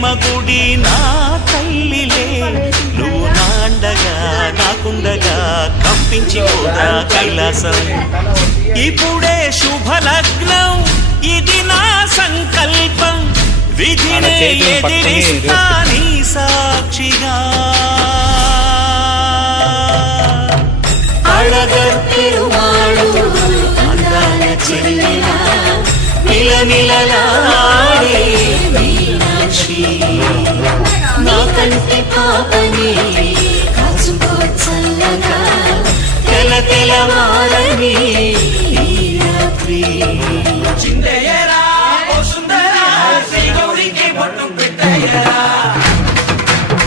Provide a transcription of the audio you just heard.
ప్రేమ గుడి నా తల్లిలే, నువ్వు నాండగా నాకుండగా కంపించి పోదా కైలాసం. ఇప్పుడే శుభలగ్నం, ఇది నా సంకల్పం, విధినే ఎదిరిస్తా నీ సాక్షిగా. అళగర్పెరుమాళు అందాల చెల్లిలా మిలమిలలాడే మీనాక్షి, నా కంటి పాపని కాచుకో చల్లగా, తెల తెలవారని ఈ రాత్రి. చిందయ్యరా ఓ సుందరా, శ్రీ గౌరికి బొట్టు పెట్టయ్యరా.